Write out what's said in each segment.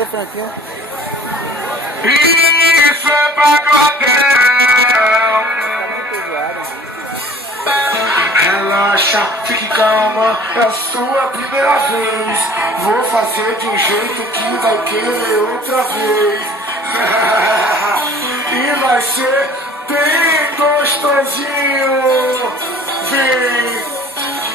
Oi, Franquinho. Isso é pagodão. Relaxa, fique calma, é a sua primeira vez. Vou fazer de um jeito que vai querer outra vez. E vai ser bem gostosinho. Vem.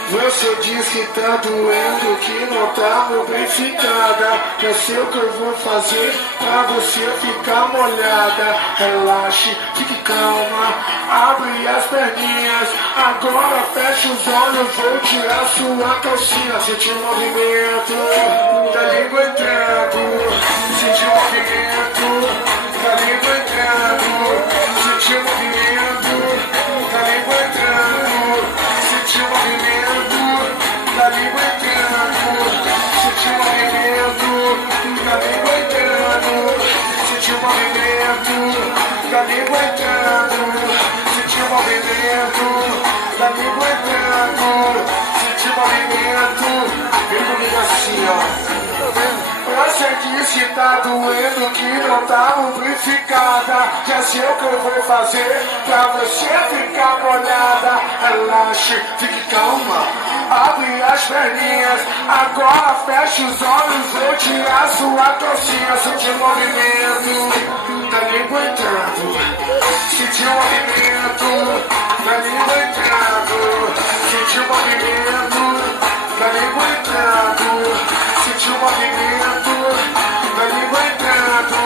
Você diz que tá doendo, que não tá lubrificada. Eu sei o que eu vou fazer pra você ficar molhada. Relaxe, fique calma, abre as perninhas. Agora fecha os olhos, vou tirar sua calcinha. Sente o movimento da língua entrando. Sente o movimento da língua entrando. Sente o movimento da língua entrando. Sente o movimento da língua entrando. Sente o movimento da língua entrando. Sente o movimento da língua entrando. Sente o movimento da língua entrando. Sente o movimento. Vem comigo assim, ó. Você disse que tá doendo, que não tá lubrificada. Já sei o que eu vou fazer pra você ficar molhada. Relaxe, fique calma, abre as perninhas. Agora fecha os olhos, vou tirar sua calcinha. Sente o movimento da língua entrando. Sente o movimento da língua entrando. Sente o movimento da língua entrando. Sente o movimento da língua entrando.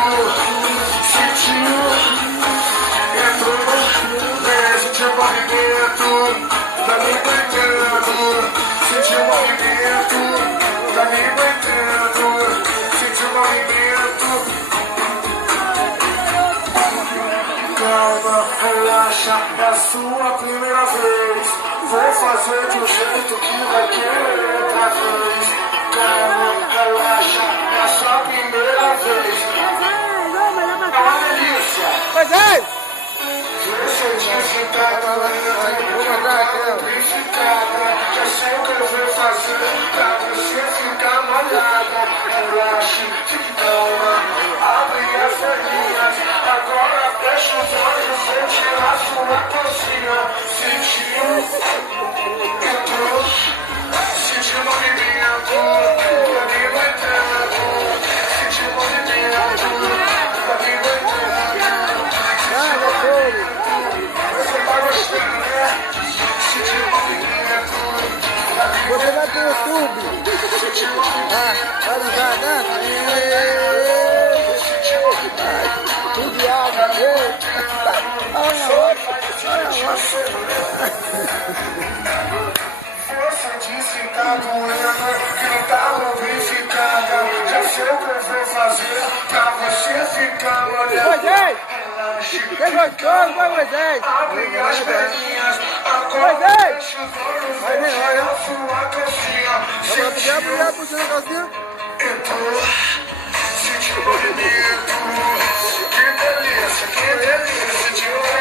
Sentiu, entrou, sente o movimento da língua entrando. Sente o movimento da língua entrando. Sente o movimento. Calma, relaxa, é a sua primeira vez. Vou fazer de um jeito que vai querer outra vez. Calma, relaxa, é a sua primeira vez. É uma delícia. Pois é! Você diz que tá doendo, que tá lubrificada. Já sei o que eu vou fazer pra você ficar molhada. Relaxe, fique calma, abre as perninhas. Agora fecha os olhos, vou tirar sua calcinha. Sentiu, entrou, sentiu o movimento da língua entrando. Sentiu o movimento da língua entrando. Sentiu o movimento, você tá gostando, né? Sentiu o movimento da língua Você vai pro YouTube. Sentiu o movimento. Vai usar, né? Sentiu o movimento. Tudo de água. Olha a outra. Você disse que tá doendo, que não tá lubrificada. Já sei o que eu vou fazer pra você ficar molhada. Moisés! Relaxe, Que gostoso, vai, Moisés! abre as perninhas. Agora Moisés! fecha os olhos, Vai, vou vem, tirar olha. sua calcinha. Vamos lá, obrigado, puxando a calcinha. Entrou, sentiu o movimento. Que delícia, sentiu o movimento.